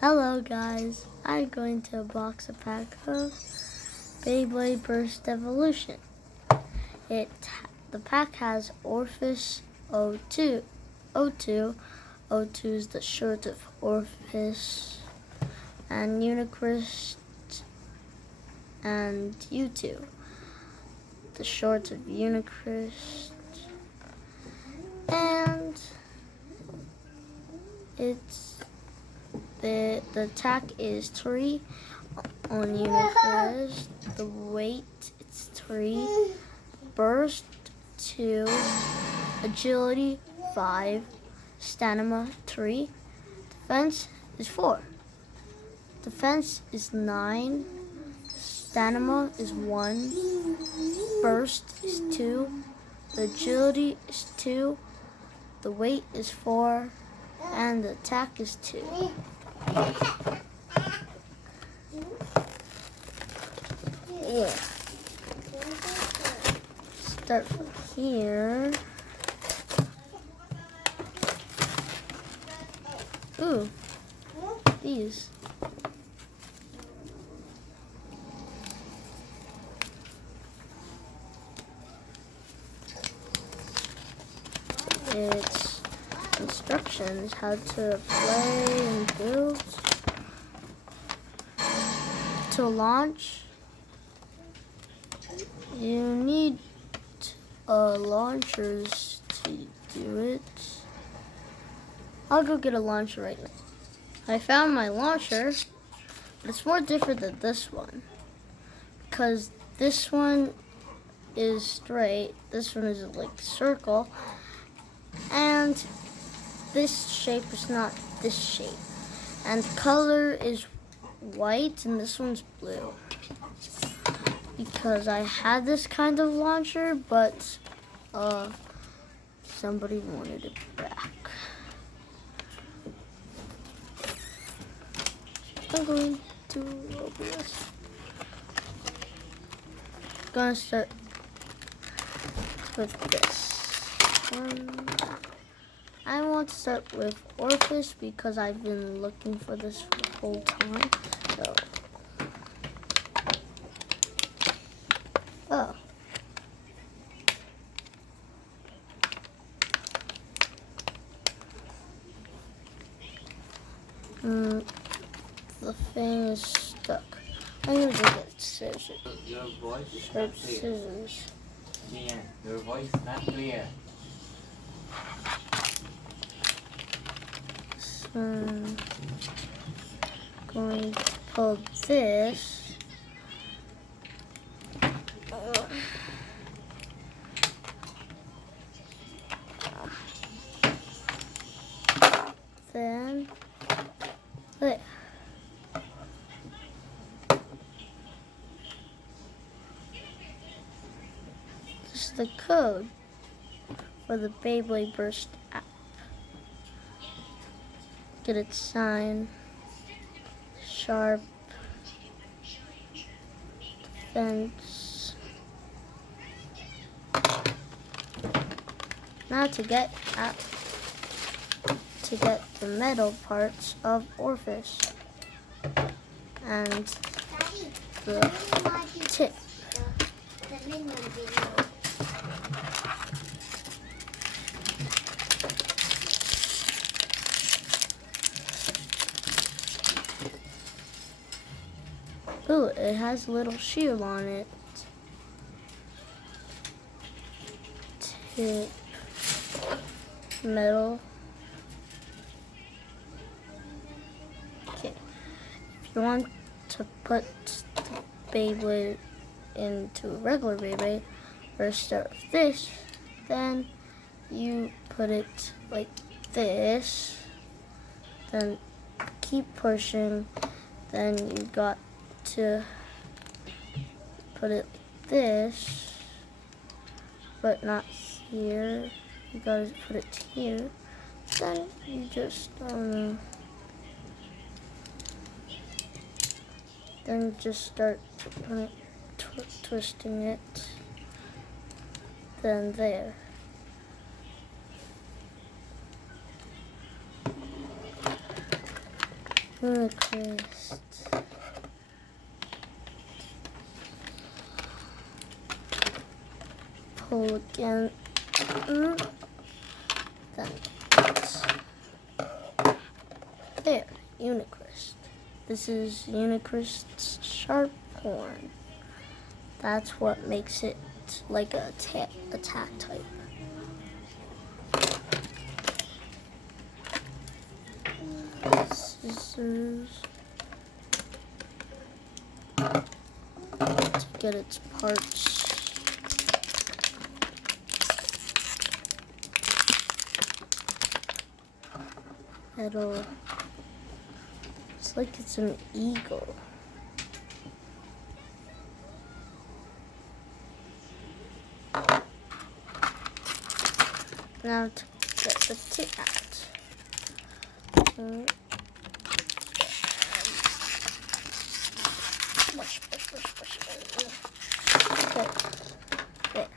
Hello guys, I'm going to unbox a pack of Beyblade Burst Evolution. The pack has Orpheus O2. O2 is the short of Orpheus, and Unicrest and U2, the short of Unicrest, and the attack is 3 on Unicrest, the weight it's 3, burst 2, agility 5, stamina 3, defense is 4. Defense is 9, stamina is 1, burst is 2, the agility is 2, the weight is 4, and the attack is 2. Yeah. Start from here. Ooh, these. It's instructions how to play and build. To launch, you need launchers to do it. I'll go get a launcher right now. I found my launcher, but it's more different than this one, because this one is straight, this one is like circle, and this shape is not this shape. And color is white and this one's blue. Because I had this kind of launcher, but somebody wanted it back. I'm going to open this. I'm gonna start with this one. I want to start with Orpheus because I've been looking for this for the whole time. So, the thing is stuck. I'm gonna go get scissors. Your voice is Sharp not clear. scissors. Ian, your voice not clear. So, I'm going to pull this. Then, there. This is the code for the Beyblade Burst app. Get its sign, sharp, defense. Now to get the metal parts of Orpheus and the tip. Ooh, it has a little shield on it. Tip, metal. Okay, if you want to put the Beyblade into a regular Beyblade, first start with this, then you put it like this, then keep pushing, then you got to put it like this, but not here. You gotta put it here. Then you just then just start twisting it. Then there. Unicrest. Pull again. Then there, Unicrest. This is Unicrest's sharp horn. That's what makes it like a attack type. Scissors to get its parts. It's like it's an eagle. Now to get the tip out. Push. Okay. There.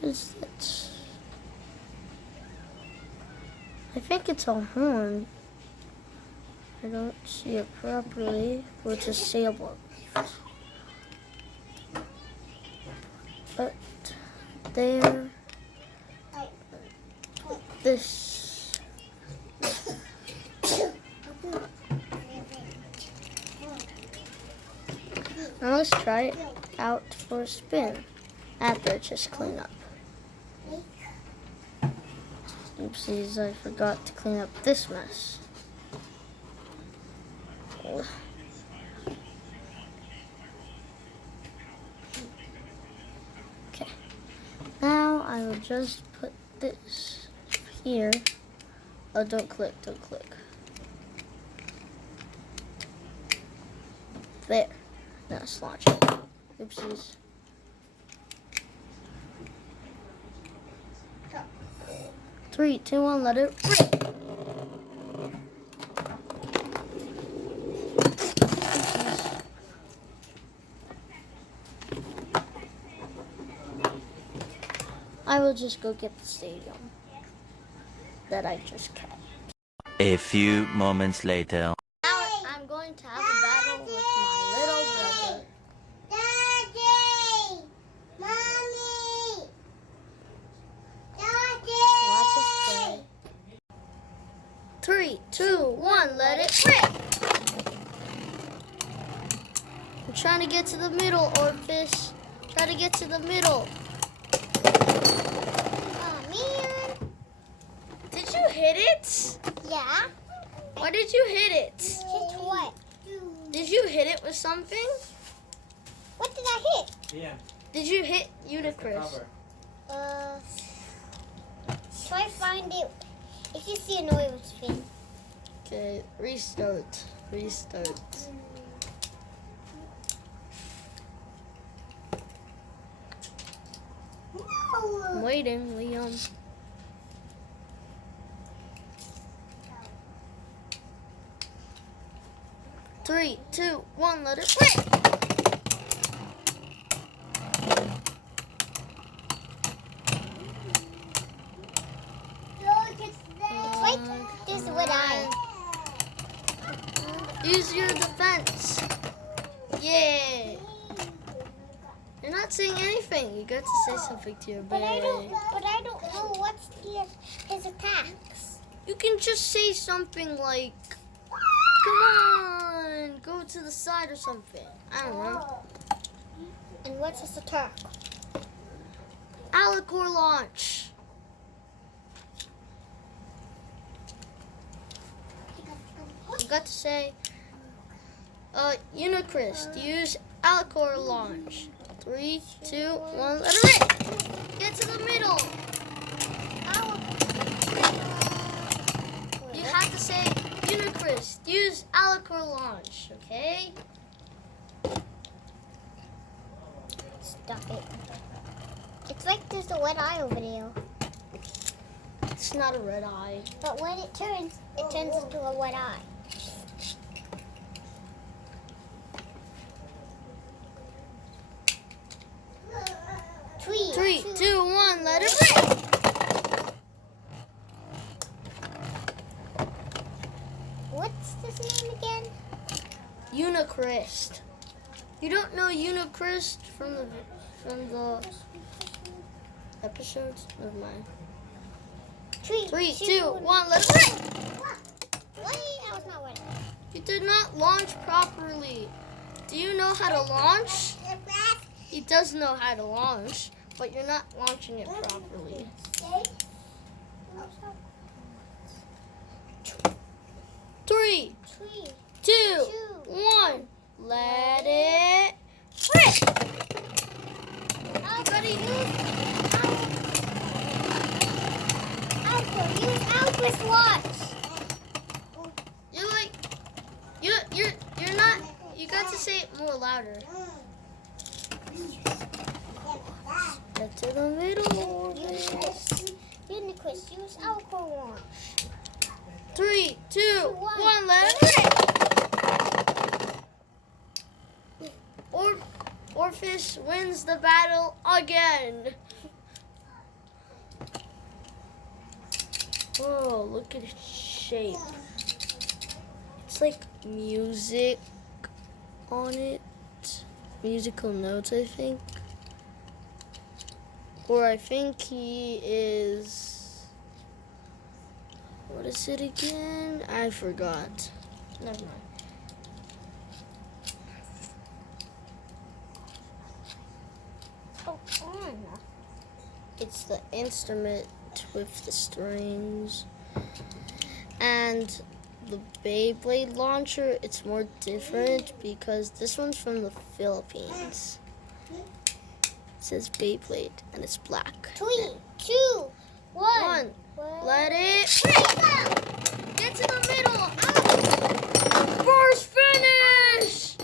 What is that? I think it's a horn. I don't see it properly. Well, it's a sailboat. But there, this. Now let's try it out for a spin. After it's just clean up. Oopsies, I forgot to clean up this mess. Okay. Now I will just put this here. Oh, don't click. There. Now let's launch it. Oopsies. Three, two, one, let it rip. I will just go get the stadium that I just kept. A few moments later. Now I'm going to have a battle with my little brother. Daddy! Mommy! Daddy! Watch us play. 3, 2, 1, let it rip! I'm trying to get to the middle, Orphish. Try to get to the middle. Oh, man. Did you hit it? Yeah? Why did you hit it? Hit what? Did you hit it with something? What did I hit? Yeah. Did you hit The Unicrest? cover. So I find it. If you see an oil spin. Okay, restart. I'm waiting, Liam. Three, two, one, let it rip! It's like there's what I. Use your defense. Yay! You're not saying anything. You got to say something to your But I baby. don't know what's his attacks. You can just say something like, "Come on, go to the side" or something. I don't know. And what's his attack? Alicorn launch. You got to say, Unicrest, use Alicorn launch. 3, 2, 1, let it rip. Get to the middle. You have to say, Unicrest, use Alicorn launch, okay? Stop it. It's like there's a red eye over there. It's not a red eye. But when it turns into a red eye. 3, 2, 1, let it rip! What's this name again? Unicrest. You don't know Unicrest from the episodes? Never mind. 3, 2, 1, let it rip! Wait, I was not ready. You did not launch properly. Do you know how to launch? He does know how to launch, but you're not launching it properly. 3, 2, 1, let it rip! I'm gonna use Alpha's watch. You're like, you're not. You got to say it more louder. Get to the middle. Unicrest, use Alpha watch. 3, 2, 1, let it rip! Orpheus wins the battle again. Oh, look at its shape. It's like music on it. Musical notes, I think. Or I think he is... What is it again? I forgot. Never mind. Oh, on. It's the instrument with the strings. And the Beyblade launcher, it's more different because this one's from the Philippines. It says Beyblade and it's black. 3, 2, 1. Let it rip! Get to the middle! First finish!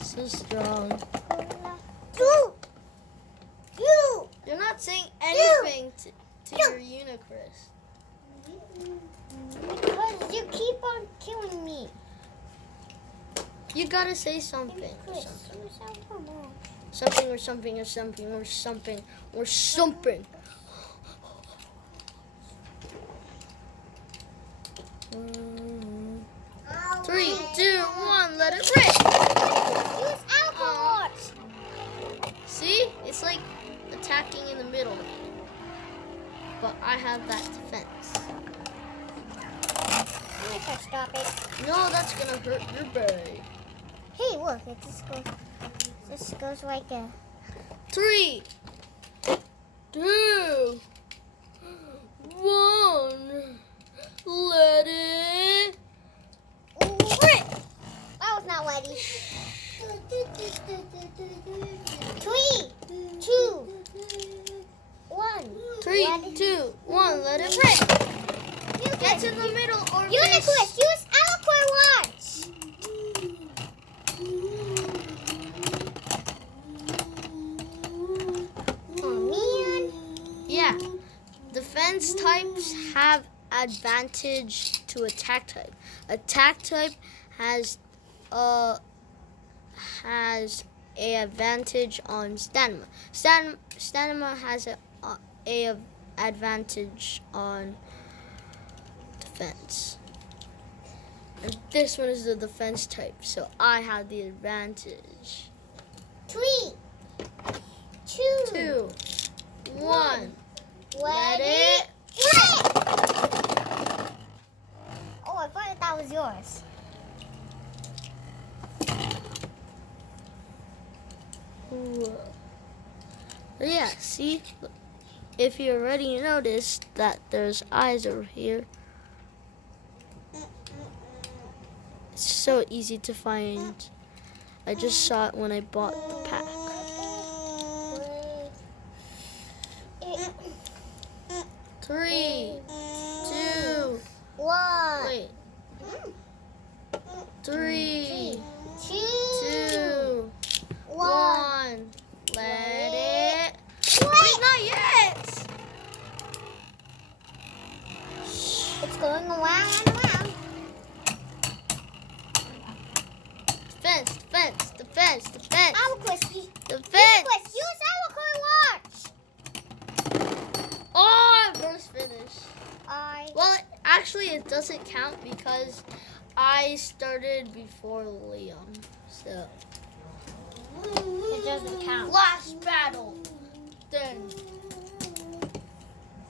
So strong. You're not saying anything to your Unicrest. Because you keep on killing me. You gotta say something. Chris, use Alpha watch. Something or something or something or something or something. Three, 2, 1, let it rip! Use Alpha watch. See? It's like attacking in the middle. But I have that defense. I can stop it. No, that's gonna hurt your bag. Hey, look, it just goes right there. 3, 2, 1, let it rip! I was not ready. 3, 2, 1. 3, 2, 1, let it rip! Get to the middle, or Unicrest, use Alpha watch. Oh man. Yeah, defense types have advantage to attack type. Attack type has a advantage on stamina. Stamina has a advantage on defense. And this one is the defense type, so I have the advantage. 3, 2, 2, 1, let it rip. Oh, I thought that was yours. Ooh. Yeah, see? If you already noticed that there's eyes over here, it's so easy to find. I just saw it when I bought the pack. 3, 2, 1. wait. 3, 2, 1. Let it. Wait, not yet. It's going around and around. Defense, defense, defense. fence. The fence. Alquist. The fence. Alquist, use Alquist launch. Oh, first finish. I. Well, actually, it doesn't count because I started before Liam. So. It doesn't count. Last battle. Then.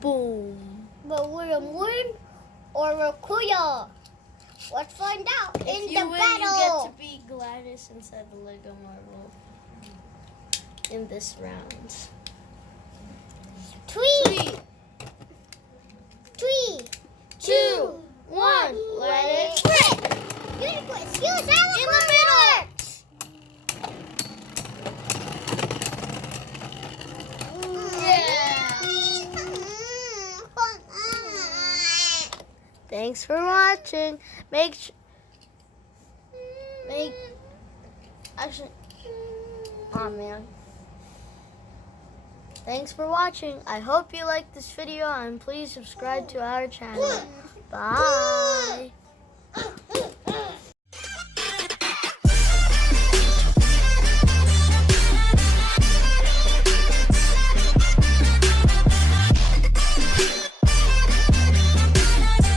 Boom. Will William win or will Kuya? Let's find out If in you the win, battle. you get to be Gladys inside the Lego Marvel in this round. Three, 2, 1. Let it rip. Uniquest, use In the middle. Yeah. Thanks for watching. Actually, oh man. Thanks for watching. I hope you liked this video and please subscribe to our channel. Bye.